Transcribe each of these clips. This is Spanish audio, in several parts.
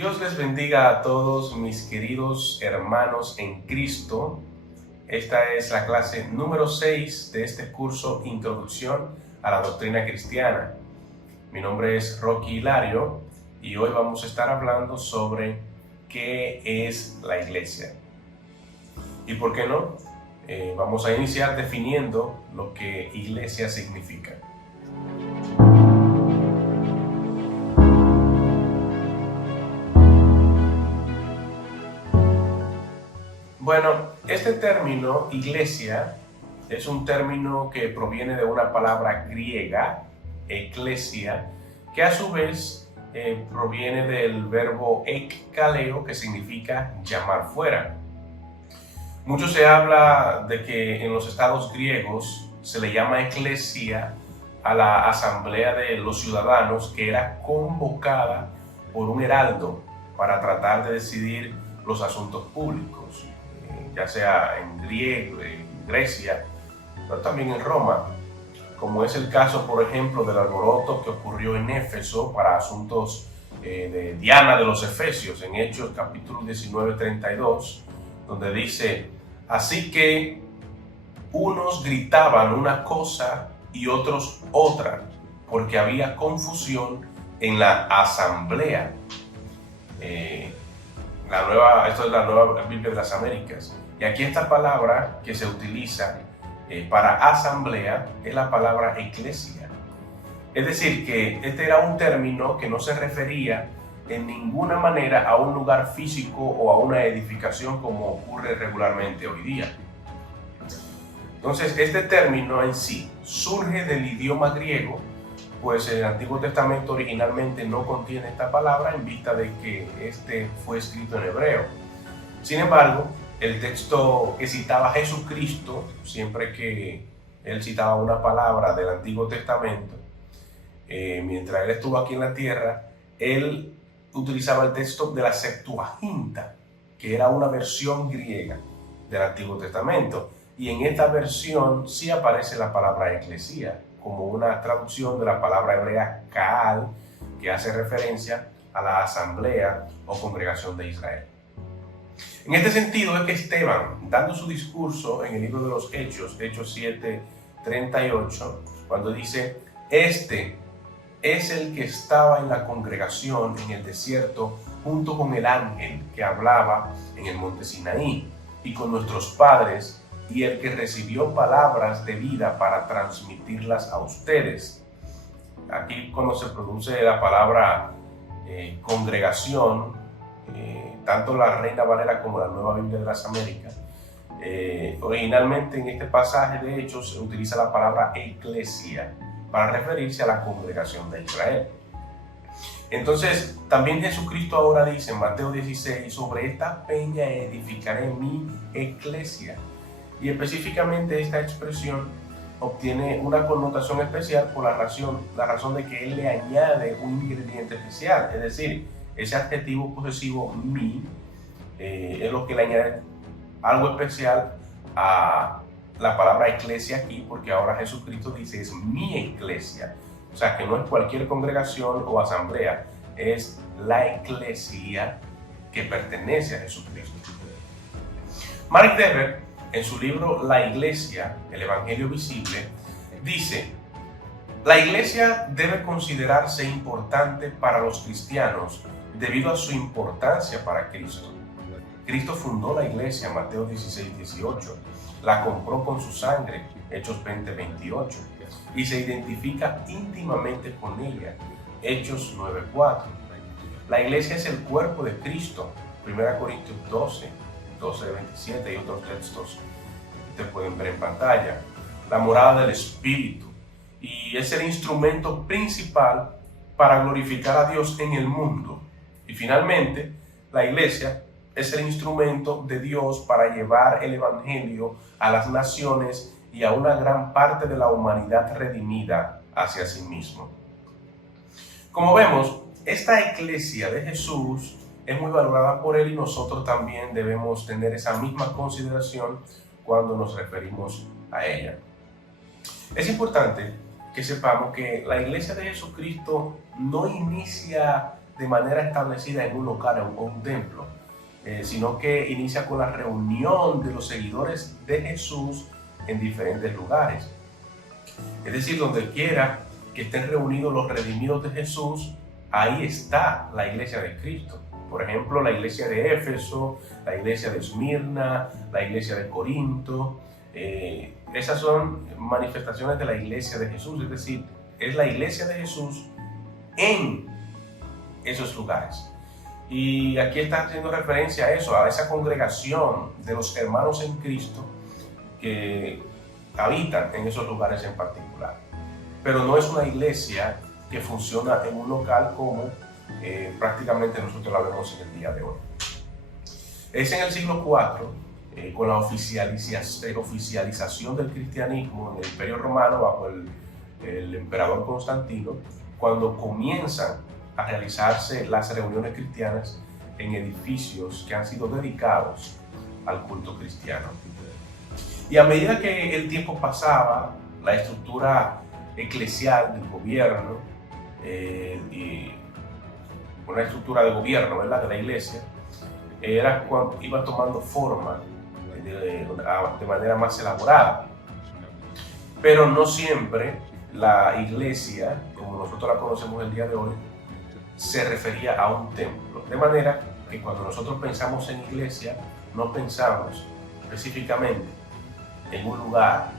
Dios les bendiga a todos mis queridos hermanos en Cristo. Esta es la clase número 6 de este curso Introducción a la Doctrina Cristiana. Mi nombre es Rocky Hilario y hoy vamos a estar hablando sobre qué es la iglesia. ¿Y por qué no? Vamos a iniciar definiendo lo que iglesia significa. Bueno, este término, iglesia, es un término que proviene de una palabra griega, eklesia, que a su vez proviene del verbo ekkaleo, que significa llamar fuera. Mucho se habla de que en los estados griegos se le llama eklesia a la asamblea de los ciudadanos que era convocada por un heraldo para tratar de decidir los asuntos públicos, ya sea en Grecia, pero también en Roma, como es el caso, por ejemplo, del alboroto que ocurrió en Éfeso para asuntos de Diana de los Efesios, en Hechos capítulo 19:32, donde dice: así que unos gritaban una cosa y otros otra, porque había confusión en la asamblea. Esto es la Nueva Biblia de las Américas. Y aquí esta palabra que se utiliza para asamblea es la palabra eclesia. Es decir, que este era un término que no se refería en ninguna manera a un lugar físico o a una edificación como ocurre regularmente hoy día. Entonces, este término en sí surge del idioma griego, pues el Antiguo Testamento originalmente no contiene esta palabra en vista de que este fue escrito en hebreo. Sin embargo, el texto que citaba a Jesucristo, siempre que él citaba una palabra del Antiguo Testamento, mientras él estuvo aquí en la tierra, él utilizaba el texto de la Septuaginta, que era una versión griega del Antiguo Testamento. Y en esta versión sí aparece la palabra eclesia, como una traducción de la palabra hebrea Kaal, que hace referencia a la asamblea o congregación de Israel. En este sentido es que Esteban, dando su discurso en el libro de los Hechos 7:38, cuando dice: este es el que estaba en la congregación en el desierto junto con el ángel que hablaba en el monte Sinaí y con nuestros padres, y el que recibió palabras de vida para transmitirlas a ustedes. Aquí cuando se produce la palabra congregación, tanto la Reina Valera como la Nueva Biblia de las Américas, originalmente en este pasaje de Hechos se utiliza la palabra eclesia para referirse a la congregación de Israel. Entonces, también Jesucristo ahora dice en Mateo 16: sobre esta peña edificaré mi eclesia. Y específicamente esta expresión obtiene una connotación especial por la razón de que él le añade un ingrediente especial, es decir, ese adjetivo posesivo mi es lo que le añade algo especial a la palabra eclesia aquí, porque ahora Jesucristo dice: es mi eclesia. O sea, que no es cualquier congregación o asamblea, es la eclesia que pertenece a Jesucristo. Mark Dever, en su libro La Iglesia, el Evangelio Visible, dice: la iglesia debe considerarse importante para los cristianos debido a su importancia para Cristo. Cristo fundó la iglesia, Mateo 16:18, la compró con su sangre, Hechos 20:28, y se identifica íntimamente con ella, Hechos 9:4. La iglesia es el cuerpo de Cristo, 1 Corintios 12:27 y otros textos que ustedes pueden ver en pantalla. La morada del Espíritu, y es el instrumento principal para glorificar a Dios en el mundo. Y finalmente, la iglesia es el instrumento de Dios para llevar el evangelio a las naciones y a una gran parte de la humanidad redimida hacia sí mismo. Como vemos, esta eclesia de Jesús es muy valorada por él, y nosotros también debemos tener esa misma consideración cuando nos referimos a ella. Es importante que sepamos que la iglesia de Jesucristo no inicia de manera establecida en un local o un templo, sino que inicia con la reunión de los seguidores de Jesús en diferentes lugares. Es decir, donde quiera que estén reunidos los redimidos de Jesús, ahí está la iglesia de Cristo. Por ejemplo, la iglesia de Éfeso, la iglesia de Esmirna, la iglesia de Corinto. Esas son manifestaciones de la iglesia de Jesús, es decir, es la iglesia de Jesús en esos lugares. Y aquí está haciendo referencia a eso, a esa congregación de los hermanos en Cristo que habitan en esos lugares en particular. Pero no es una iglesia que funciona en un local como prácticamente nosotros la vemos en el día de hoy. Es en el siglo IV, con la oficialización del cristianismo en el Imperio Romano bajo el emperador Constantino, cuando comienzan a realizarse las reuniones cristianas en edificios que han sido dedicados al culto cristiano. Y a medida que el tiempo pasaba, la estructura eclesial del gobierno y una estructura de gobierno, ¿verdad?, de la iglesia, era cuando iba tomando forma de manera más elaborada. Pero no siempre la iglesia, como nosotros la conocemos el día de hoy, se refería a un templo. De manera que cuando nosotros pensamos en iglesia, no pensamos específicamente en un lugar,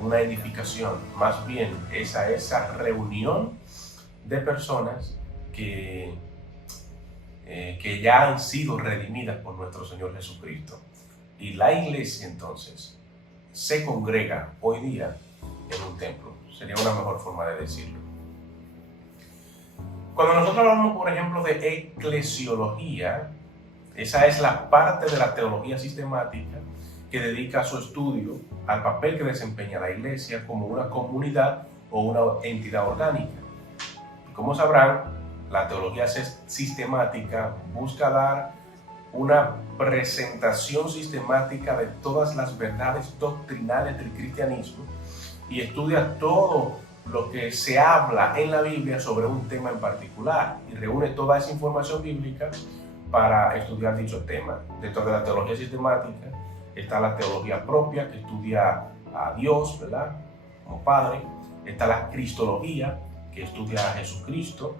una edificación, más bien esa reunión de personas que ya han sido redimidas por nuestro Señor Jesucristo. Y la iglesia entonces se congrega hoy día en un templo. Sería una mejor forma de decirlo. Cuando nosotros hablamos, por ejemplo, de eclesiología, esa es la parte de la teología sistemática que dedica su estudio al papel que desempeña la iglesia como una comunidad o una entidad orgánica. Como sabrán, la teología sistemática busca dar una presentación sistemática de todas las verdades doctrinales del cristianismo y estudia todo lo que se habla en la Biblia sobre un tema en particular y reúne toda esa información bíblica para estudiar dicho tema. Dentro de la teología sistemática está la teología propia, que estudia a Dios, ¿verdad?, como Padre. Está la cristología, que estudia a Jesucristo.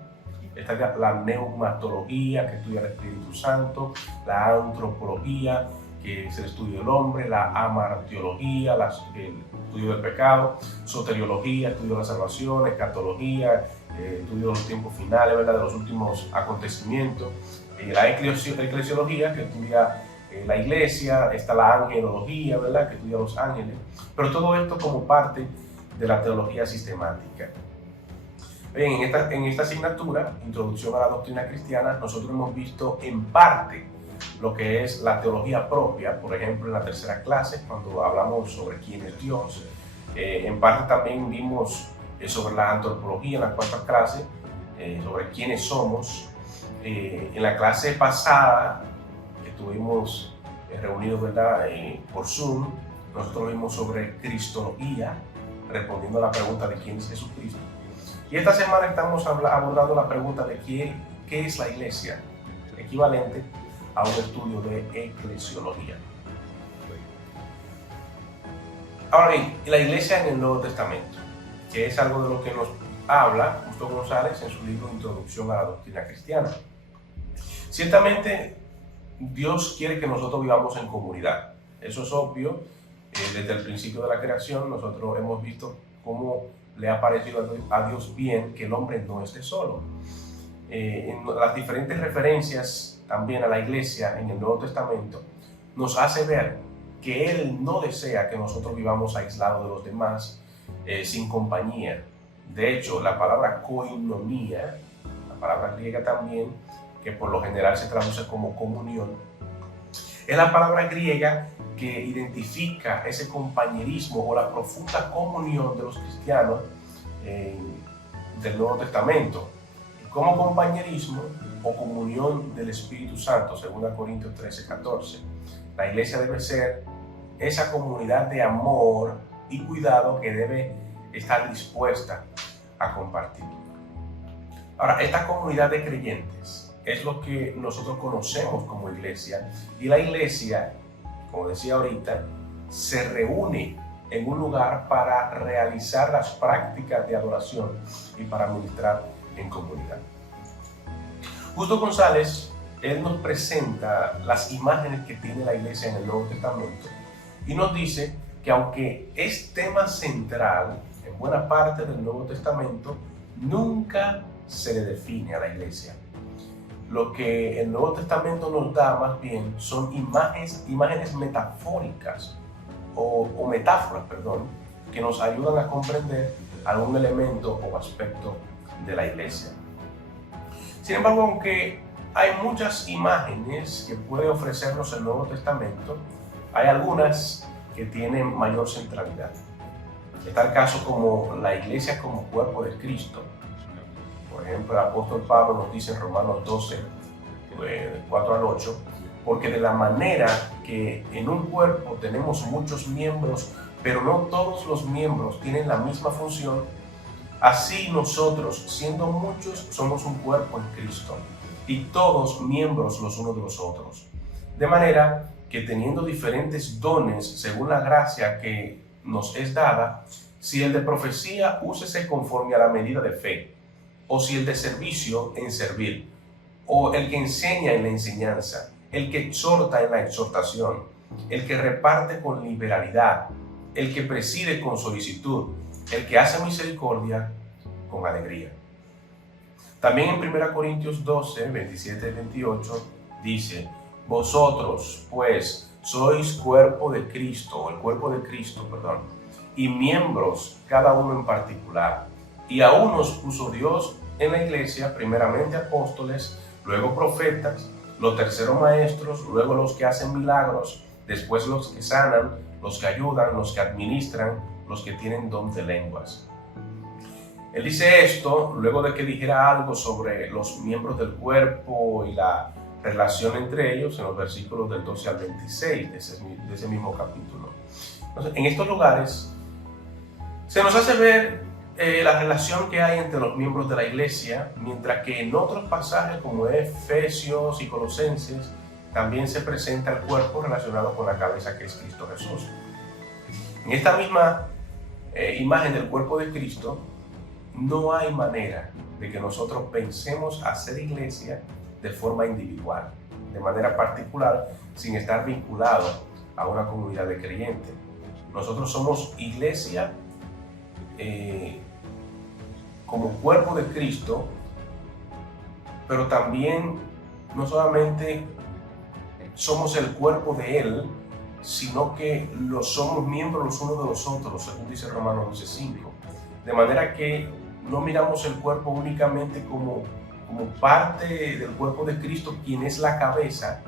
Está la neumatología, que estudia al Espíritu Santo. La antropología, que es el estudio del hombre. La amartiología, el estudio del pecado. Soteriología, estudio de la salvación. Escatología, estudio de los tiempos finales, ¿verdad?, de los últimos acontecimientos. La eclesiología, que estudia la iglesia. Está la angelología, ¿verdad?, que estudia los ángeles. Pero todo esto como parte de la teología sistemática. Bien, en esta asignatura, Introducción a la Doctrina Cristiana, nosotros hemos visto en parte lo que es la teología propia, por ejemplo, en la tercera clase, cuando hablamos sobre quién es Dios. En parte también vimos sobre la antropología en la cuarta clase, sobre quiénes somos. En la clase pasada, que estuvimos reunidos, ¿verdad?, por Zoom, nosotros vimos sobre cristología, respondiendo a la pregunta de quién es Jesucristo. Y esta semana estamos abordando la pregunta de qué es la iglesia, equivalente a un estudio de eclesiología. Ahora bien, la iglesia en el Nuevo Testamento, que es algo de lo que nos habla Justo González en su libro Introducción a la Doctrina Cristiana. Ciertamente, Dios quiere que nosotros vivamos en comunidad. Eso es obvio. Desde el principio de la creación, nosotros hemos visto cómo le ha parecido a Dios bien que el hombre no esté solo. En las diferentes referencias también a la iglesia en el Nuevo Testamento nos hace ver que Él no desea que nosotros vivamos aislados de los demás, sin compañía. De hecho, la palabra koinonia, la palabra griega también, que por lo general se traduce como comunión, es la palabra griega que identifica ese compañerismo o la profunda comunión de los cristianos del Nuevo Testamento, como compañerismo o comunión del Espíritu Santo, 2 Corintios 13:14. La iglesia debe ser esa comunidad de amor y cuidado que debe estar dispuesta a compartir. Ahora, esta comunidad de creyentes es lo que nosotros conocemos como iglesia, y la iglesia, como decía ahorita, se reúne en un lugar para realizar las prácticas de adoración y para ministrar en comunidad. Justo González, él nos presenta las imágenes que tiene la iglesia en el Nuevo Testamento y nos dice que aunque es tema central en buena parte del Nuevo Testamento, nunca se le define a la iglesia. Lo que el Nuevo Testamento nos da más bien son imágenes metafóricas o metáforas, que nos ayudan a comprender algún elemento o aspecto de la iglesia. Sin embargo, aunque hay muchas imágenes que puede ofrecernos el Nuevo Testamento, hay algunas que tienen mayor centralidad. Está el caso como la iglesia como cuerpo de Cristo. Por ejemplo, el apóstol Pablo nos dice en Romanos 12, 4 al 8, porque de la manera que en un cuerpo tenemos muchos miembros, pero no todos los miembros tienen la misma función, así nosotros, siendo muchos, somos un cuerpo en Cristo, y todos miembros los unos de los otros. De manera que teniendo diferentes dones según la gracia que nos es dada, si el de profecía, úsese conforme a la medida de fe, o si el de servicio, en servir, o el que enseña en la enseñanza, el que exhorta en la exhortación, el que reparte con liberalidad, el que preside con solicitud, el que hace misericordia con alegría. También en 1 Corintios 12, 27 y 28 dice: vosotros, pues, sois cuerpo de Cristo, o el cuerpo de Cristo, y miembros cada uno en particular. Y a unos puso Dios en la iglesia, primeramente apóstoles, luego profetas, los terceros maestros, luego los que hacen milagros, después los que sanan, los que ayudan, los que administran, los que tienen don de lenguas. Él dice esto luego de que dijera algo sobre los miembros del cuerpo y la relación entre ellos en los versículos del 12 al 26 de ese mismo capítulo. Entonces, en estos lugares se nos hace ver la relación que hay entre los miembros de la iglesia, mientras que en otros pasajes como Efesios y Colosenses también se presenta el cuerpo relacionado con la cabeza, que es Cristo Jesús. En esta misma imagen del cuerpo de Cristo, no hay manera de que nosotros pensemos hacer iglesia de forma individual, de manera particular, sin estar vinculados a una comunidad de creyentes. Nosotros somos iglesia como cuerpo de Cristo, pero también no solamente somos el cuerpo de Él, sino que somos miembros los unos de los otros, según dice Romanos 12:5. De manera que no miramos el cuerpo únicamente como parte del cuerpo de Cristo, quien es la cabeza,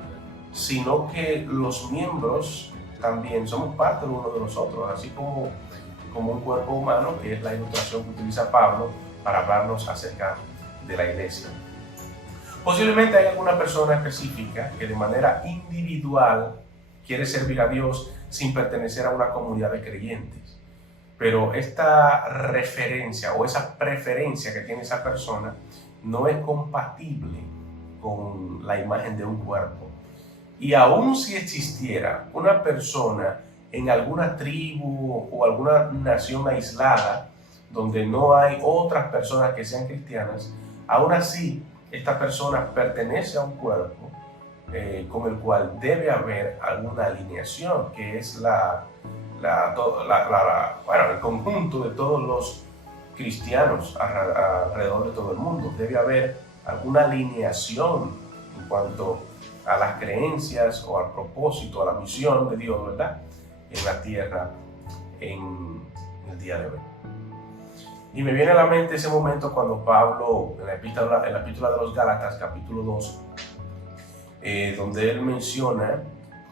sino que los miembros también somos parte de uno de los otros, así como un cuerpo humano, que es la ilustración que utiliza Pablo para hablarnos acerca de la iglesia. Posiblemente hay alguna persona específica que de manera individual quiere servir a Dios sin pertenecer a una comunidad de creyentes. Pero esta referencia o esa preferencia que tiene esa persona no es compatible con la imagen de un cuerpo. Y aun si existiera una persona en alguna tribu o alguna nación aislada donde no hay otras personas que sean cristianas, aún así esta persona pertenece a un cuerpo con el cual debe haber alguna alineación, que es el conjunto de todos los cristianos alrededor de todo el mundo. Debe haber alguna alineación en cuanto a las creencias o al propósito, a la misión de Dios, ¿verdad?, en la tierra en el día de hoy. Y me viene a la mente ese momento cuando Pablo, en la epístola de los Gálatas, capítulo 2, donde él menciona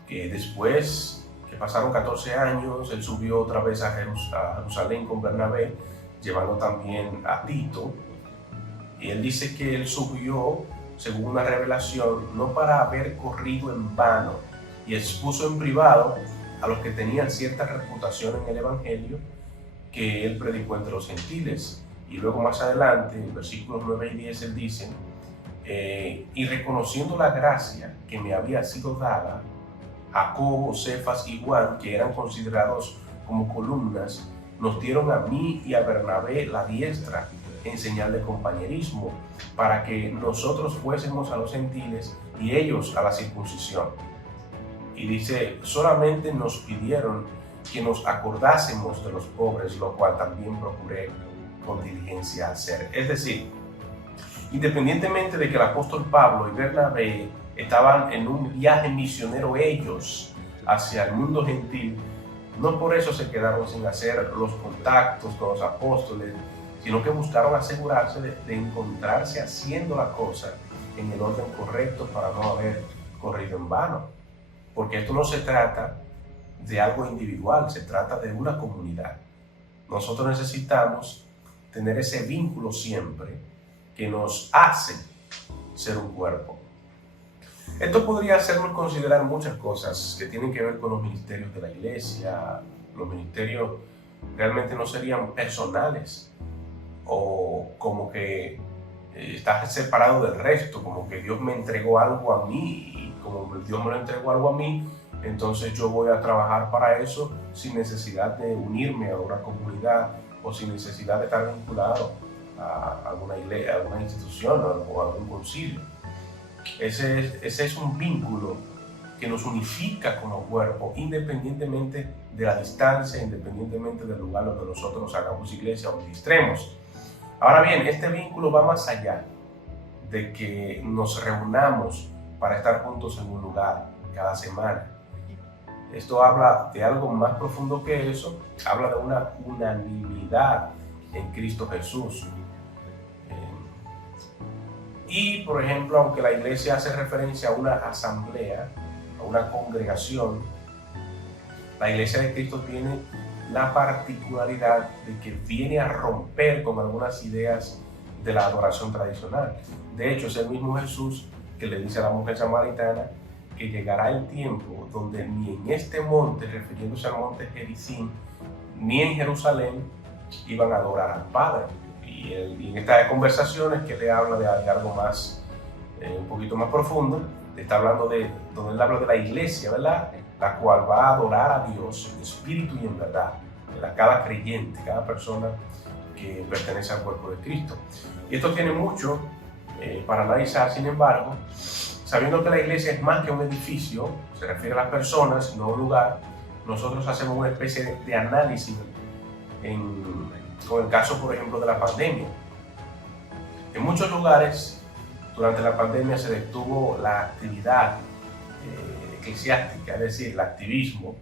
que después que pasaron 14 años, él subió otra vez a Jerusalén con Bernabé, llevando también a Tito. Y él dice que él subió, según una revelación, no para haber corrido en vano, y expuso en privado a los que tenían cierta reputación en el Evangelio que él predicó entre los gentiles, Y luego más adelante, en versículos 9 y 10, él dice, y reconociendo la gracia que me había sido dada, Jacobo, Cefas y Juan, que eran considerados como columnas, nos dieron a mí y a Bernabé la diestra en señal de compañerismo, para que nosotros fuésemos a los gentiles y ellos a la circuncisión. Y dice, solamente nos pidieron que nos acordásemos de los pobres, lo cual también procuré con diligencia hacer. Es decir, independientemente de que el apóstol Pablo y Bernabé estaban en un viaje misionero ellos hacia el mundo gentil, no por eso se quedaron sin hacer los contactos con los apóstoles, sino que buscaron asegurarse de encontrarse haciendo la cosa en el orden correcto para no haber corrido en vano. Porque esto no se trata de algo individual, se trata de una comunidad. Nosotros necesitamos tener ese vínculo siempre que nos hace ser un cuerpo. Esto podría hacernos considerar muchas cosas que tienen que ver con los ministerios de la iglesia. Los ministerios realmente no serían personales o como que estás separado del resto, como que Dios me entregó algo a mí y como Dios me lo entregó algo a mí, entonces yo voy a trabajar para eso sin necesidad de unirme a una comunidad o sin necesidad de estar vinculado a alguna iglesia, a alguna institución o a algún concilio. Ese es un vínculo que nos unifica como cuerpo, independientemente de la distancia, independientemente del lugar donde nosotros hagamos iglesia o ministremos. Ahora bien, este vínculo va más allá de que nos reunamos para estar juntos en un lugar cada semana. Esto habla de algo más profundo que eso, habla de una unanimidad en Cristo Jesús. Y, por ejemplo, aunque la iglesia hace referencia a una asamblea, a una congregación, la iglesia de Cristo tiene la particularidad de que viene a romper con algunas ideas de la adoración tradicional. De hecho, es el mismo Jesús que le dice a la mujer samaritana que llegará el tiempo donde ni en este monte, refiriéndose al monte Gerizim, ni en Jerusalén iban a adorar al Padre. Y en estas conversaciones que le habla de algo más, un poquito más profundo, está hablando donde él habla de la iglesia, ¿verdad? La cual va a adorar a Dios en espíritu y en verdad, cada creyente, cada persona que pertenece al cuerpo de Cristo. Y esto tiene mucho para analizar, sin embargo, sabiendo que la iglesia es más que un edificio, se refiere a las personas, no a un lugar, nosotros hacemos una especie de análisis con el caso, por ejemplo, de la pandemia. En muchos lugares, durante la pandemia se detuvo la actividad eclesiástica, es decir, el activismo.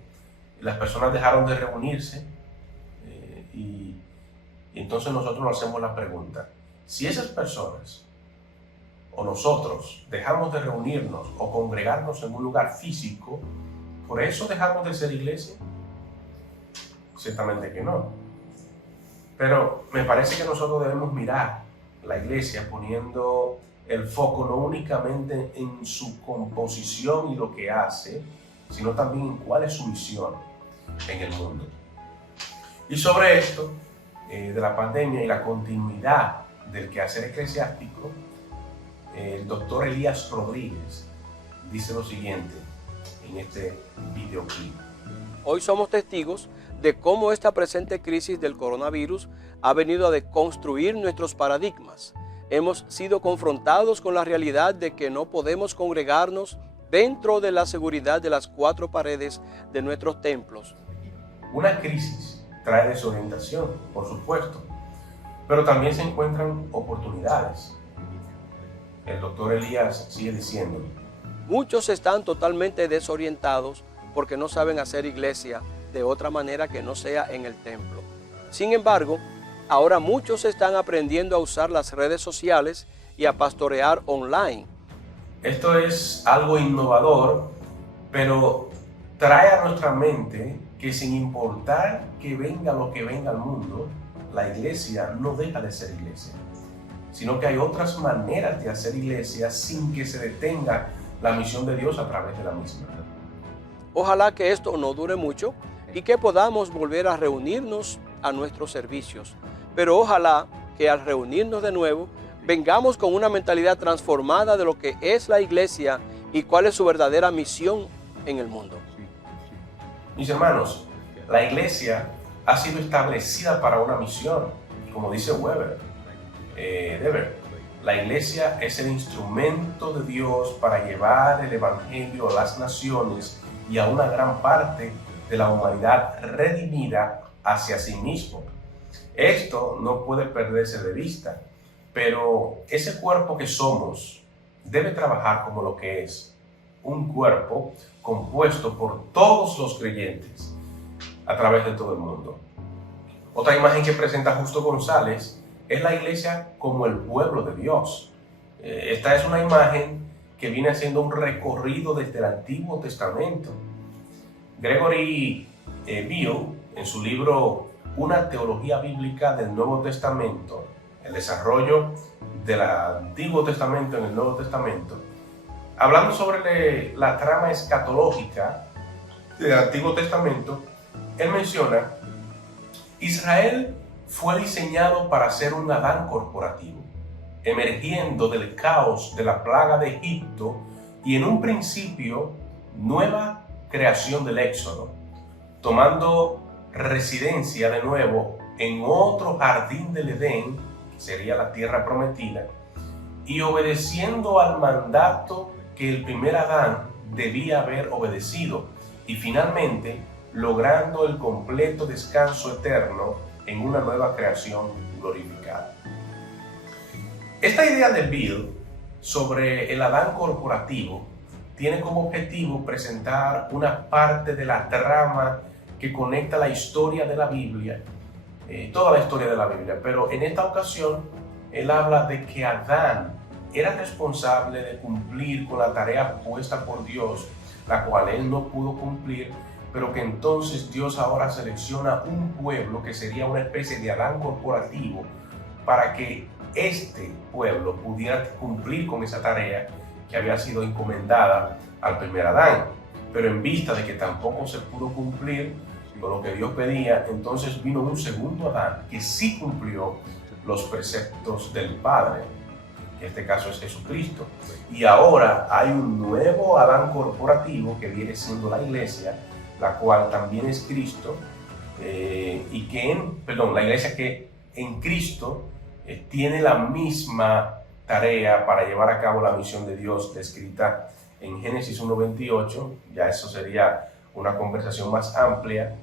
Las personas dejaron de reunirse y entonces nosotros nos hacemos la pregunta, si esas personas o nosotros dejamos de reunirnos o congregarnos en un lugar físico, ¿por eso dejamos de ser iglesia? Ciertamente que no. Pero me parece que nosotros debemos mirar la iglesia poniendo el foco no únicamente en su composición y lo que hace, sino también en cuál es su misión en el mundo. Y sobre esto, de la pandemia y la continuidad del quehacer eclesiástico, el doctor Elías Rodríguez dice lo siguiente en este videoclip. Hoy somos testigos de cómo esta presente crisis del coronavirus ha venido a deconstruir nuestros paradigmas. Hemos sido confrontados con la realidad de que no podemos congregarnos dentro de la seguridad de las cuatro paredes de nuestros templos. Una crisis trae desorientación, por supuesto, pero también se encuentran oportunidades. El doctor Elías sigue diciendo: muchos están totalmente desorientados porque no saben hacer iglesia de otra manera que no sea en el templo. Sin embargo, ahora muchos están aprendiendo a usar las redes sociales y a pastorear online. Esto es algo innovador, pero trae a nuestra mente que sin importar que venga lo que venga al mundo, la iglesia no deja de ser iglesia, sino que hay otras maneras de hacer iglesia sin que se detenga la misión de Dios a través de la misma. Ojalá que esto no dure mucho y que podamos volver a reunirnos a nuestros servicios, pero ojalá que al reunirnos de nuevo, vengamos con una mentalidad transformada de lo que es la iglesia y cuál es su verdadera misión en el mundo. Mis hermanos, la iglesia ha sido establecida para una misión, como dice Weber. La iglesia es el instrumento de Dios para llevar el evangelio a las naciones y a una gran parte de la humanidad redimida hacia sí mismo. Esto no puede perderse de vista, pero ese cuerpo que somos debe trabajar como lo que es, un cuerpo compuesto por todos los creyentes a través de todo el mundo. Otra imagen que presenta Justo González es la iglesia como el pueblo de Dios. Esta es una imagen que viene haciendo un recorrido desde el Antiguo Testamento. Gregory Beale, en su libro Una teología bíblica del Nuevo Testamento, el desarrollo del Antiguo Testamento en el Nuevo Testamento, hablando sobre la trama escatológica del Antiguo Testamento, él menciona: Israel fue diseñado para ser un Adán corporativo, emergiendo del caos de la plaga de Egipto y en un principio nueva creación del Éxodo, tomando residencia de nuevo en otro jardín del Edén, que sería la tierra prometida, y obedeciendo al mandato que el primer Adán debía haber obedecido, y finalmente logrando el completo descanso eterno en una nueva creación glorificada. Esta idea de Bill sobre el Adán corporativo tiene como objetivo presentar una parte de la trama que conecta la historia de la Biblia, toda la historia de la Biblia, pero en esta ocasión él habla de que Adán era responsable de cumplir con la tarea puesta por Dios, la cual él no pudo cumplir, pero que entonces Dios ahora selecciona un pueblo que sería una especie de Adán corporativo para que este pueblo pudiera cumplir con esa tarea que había sido encomendada al primer Adán. Pero en vista de que tampoco se pudo cumplir con lo que Dios pedía, entonces vino un segundo Adán que sí cumplió los preceptos del Padre. En este caso es Jesucristo. Y ahora hay un nuevo Adán corporativo que viene siendo la iglesia, la cual también es Cristo, la iglesia que en Cristo tiene la misma tarea para llevar a cabo la misión de Dios descrita en Génesis 1:28. Ya eso sería una conversación más amplia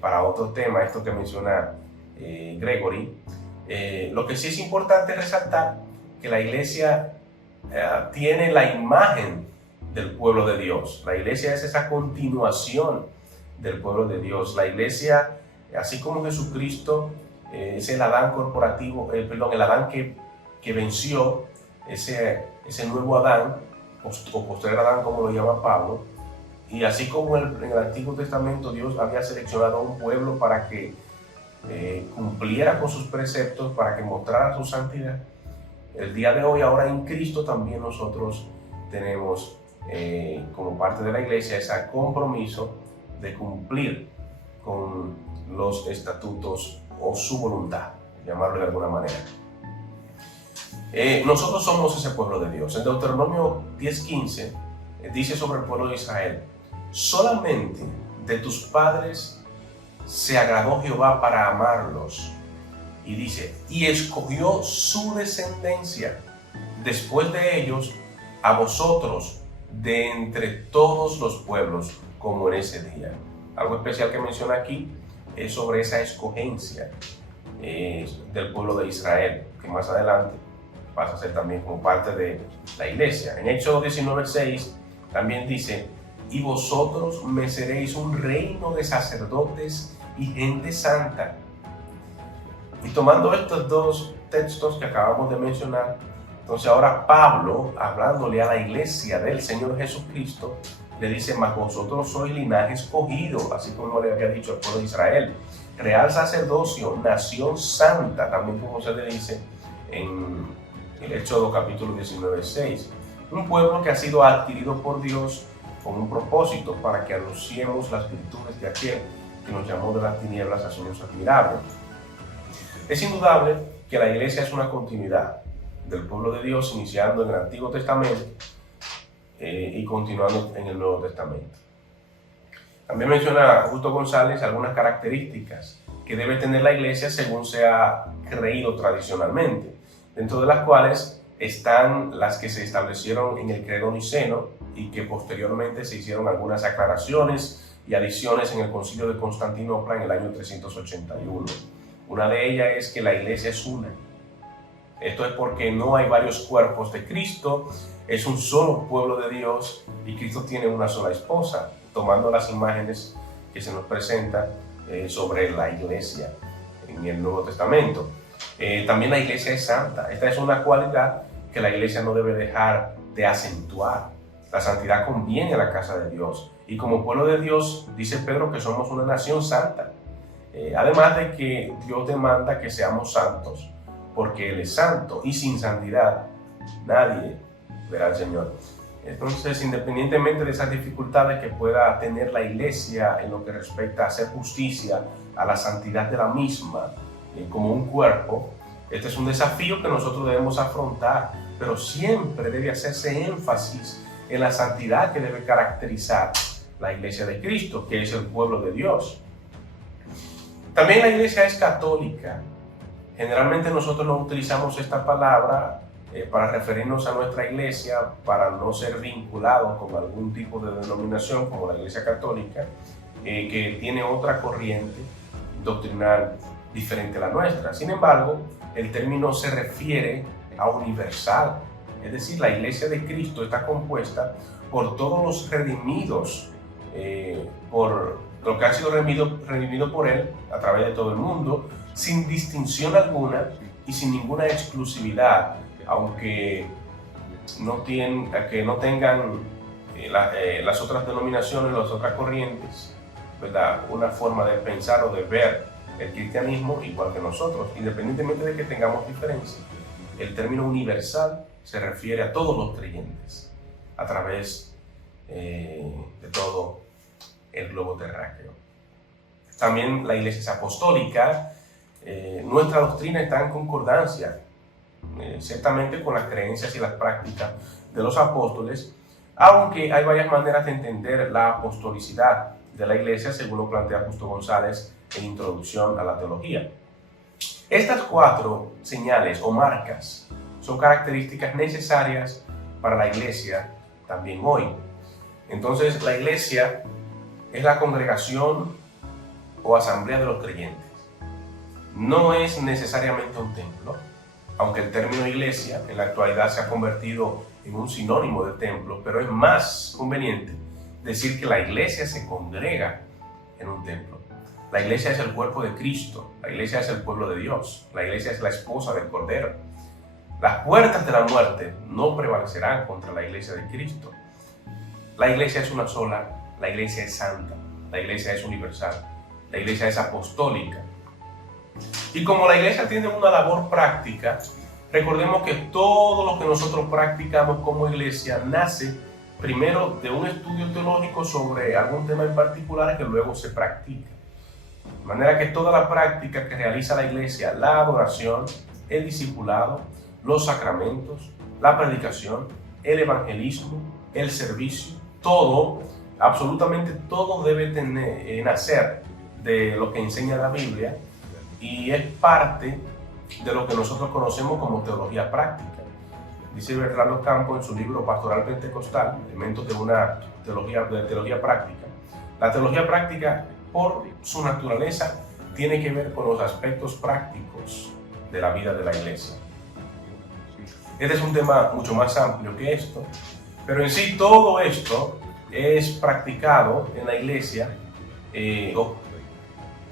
para otro tema, esto que menciona Gregory. Lo que sí es importante resaltar que la iglesia tiene la imagen del pueblo de Dios. La iglesia es esa continuación del pueblo de Dios. La iglesia, así como Jesucristo, es el Adán corporativo, el Adán que venció, ese nuevo Adán, o posterior Adán como lo llama Pablo, y así como en el Antiguo Testamento Dios había seleccionado a un pueblo para que cumpliera con sus preceptos, para que mostrara su santidad, el día de hoy, ahora en Cristo, también nosotros tenemos como parte de la iglesia ese compromiso de cumplir con los estatutos o su voluntad, llamarlo de alguna manera. Nosotros somos ese pueblo de Dios. En Deuteronomio 10:15 dice sobre el pueblo de Israel: solamente de tus padres se agradó Jehová para amarlos. Y dice: y escogió su descendencia después de ellos a vosotros de entre todos los pueblos, como en ese día. Algo especial que menciona aquí es sobre esa escogencia del pueblo de Israel, que más adelante pasa a ser también como parte de la iglesia. En Éxodo 19:6 también dice: y vosotros me seréis un reino de sacerdotes y gente santa. Y tomando estos dos textos que acabamos de mencionar, entonces ahora Pablo, hablándole a la iglesia del Señor Jesucristo, le dice: mas vosotros sois linaje escogido, así como le había dicho al pueblo de Israel, real sacerdocio, nación santa, también como se le dice en el Éxodo capítulo 19:6. Un pueblo que ha sido adquirido por Dios con un propósito, para que anunciemos las virtudes de aquel que nos llamó de las tinieblas a su luz admirable. Es indudable que la iglesia es una continuidad del pueblo de Dios, iniciando en el Antiguo Testamento y continuando en el Nuevo Testamento. También menciona Justo González algunas características que debe tener la iglesia según se ha creído tradicionalmente, dentro de las cuales están las que se establecieron en el Credo Niceno y que posteriormente se hicieron algunas aclaraciones y adiciones en el Concilio de Constantinopla en el año 381. Una de ellas es que la iglesia es una. Esto es porque no hay varios cuerpos de Cristo, es un solo pueblo de Dios y Cristo tiene una sola esposa, tomando las imágenes que se nos presentan sobre la iglesia en el Nuevo Testamento. También la iglesia es santa. Esta es una cualidad que la iglesia no debe dejar de acentuar. La santidad conviene a la casa de Dios. Y como pueblo de Dios, dice Pedro que somos una nación santa. Además de que Dios demanda que seamos santos, porque Él es santo y sin santidad nadie verá al Señor. Entonces, independientemente de esas dificultades que pueda tener la iglesia en lo que respecta a hacer justicia a la santidad de la misma, como un cuerpo, este es un desafío que nosotros debemos afrontar, pero siempre debe hacerse énfasis en la santidad que debe caracterizar la iglesia de Cristo, que es el pueblo de Dios. También la iglesia es católica. Generalmente nosotros no utilizamos esta palabra para referirnos a nuestra iglesia, para no ser vinculados con algún tipo de denominación como la iglesia católica, que tiene otra corriente doctrinal diferente a la nuestra. Sin embargo, el término se refiere a universal, es decir, la iglesia de Cristo está compuesta por todos los redimidos, por lo que ha sido redimido por Él a través de todo el mundo, sin distinción alguna y sin ninguna exclusividad, aunque no tengan las otras denominaciones, las otras corrientes, ¿verdad?, una forma de pensar o de ver el cristianismo igual que nosotros, independientemente de que tengamos diferencias. El término universal se refiere a todos los creyentes a través de todo el globo terráqueo. También la iglesia es apostólica. Nuestra doctrina está en concordancia ciertamente con las creencias y las prácticas de los apóstoles, aunque hay varias maneras de entender la apostolicidad de la iglesia, según lo plantea Justo González en Introducción a la Teología. Estas 4 señales o marcas son características necesarias para la iglesia también hoy. Entonces, la iglesia es la congregación o asamblea de los creyentes. No es necesariamente un templo, aunque el término iglesia en la actualidad se ha convertido en un sinónimo de templo, pero es más conveniente decir que la iglesia se congrega en un templo. La iglesia es el cuerpo de Cristo, la iglesia es el pueblo de Dios, la iglesia es la esposa del Cordero. Las puertas de la muerte no prevalecerán contra la iglesia de Cristo. La iglesia es una sola, la iglesia es santa, la iglesia es universal, la iglesia es apostólica. Y como la iglesia tiene una labor práctica, recordemos que todo lo que nosotros practicamos como iglesia nace primero de un estudio teológico sobre algún tema en particular que luego se practica. De manera que toda la práctica que realiza la iglesia, la adoración, el discipulado, los sacramentos, la predicación, el evangelismo, el servicio, todo, absolutamente todo debe nacer de lo que enseña la Biblia y es parte de lo que nosotros conocemos como teología práctica. Dice Bernardo Campos en su libro Pastoral Pentecostal, Elementos de una teología práctica. La teología práctica, por su naturaleza, tiene que ver con los aspectos prácticos de la vida de la iglesia. Este es un tema mucho más amplio que esto, pero en sí todo esto es practicado en la iglesia o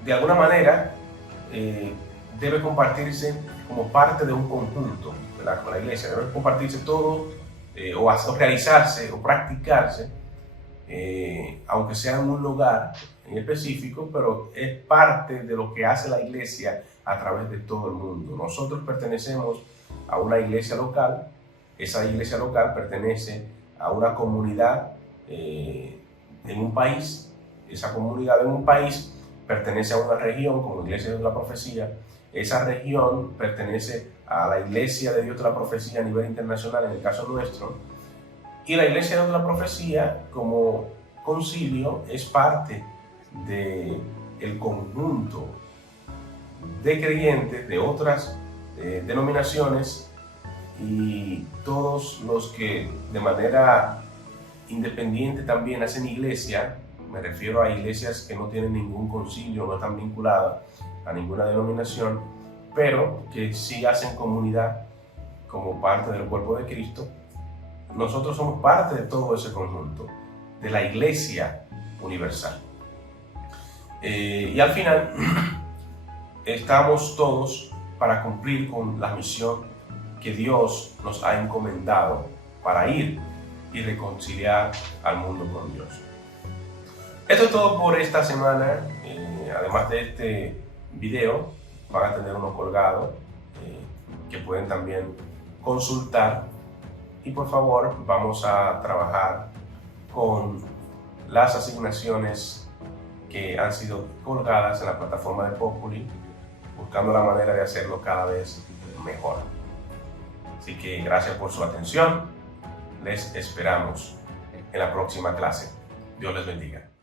de alguna manera debe compartirse como parte de un conjunto, ¿verdad?, con la iglesia. Debe compartirse todo o realizarse o practicarse, aunque sea en un lugar en específico, pero es parte de lo que hace la iglesia a través de todo el mundo. Nosotros pertenecemos a una iglesia local, esa iglesia local pertenece a una comunidad en un país, esa comunidad en un país pertenece a una región como Iglesia de la Profecía, esa región pertenece a la Iglesia de Dios de la Profecía a nivel internacional, en el caso nuestro, y la Iglesia de Dios de la Profecía como concilio es parte del conjunto de creyentes de otras denominaciones y todos los que de manera independiente también hacen iglesia. Me refiero a iglesias que no tienen ningún concilio, no están vinculadas a ninguna denominación, pero que sí hacen comunidad como parte del cuerpo de Cristo. Nosotros somos parte de todo ese conjunto, de la Iglesia Universal. Y al final, estamos todos para cumplir con la misión que Dios nos ha encomendado para ir y reconciliar al mundo con Dios. Esto es todo por esta semana. Además de este video, van a tener uno colgado que pueden también consultar. Y por favor, vamos a trabajar con las asignaciones que han sido colgadas en la plataforma de Populi, buscando la manera de hacerlo cada vez mejor. Así que gracias por su atención. Les esperamos en la próxima clase. Dios les bendiga.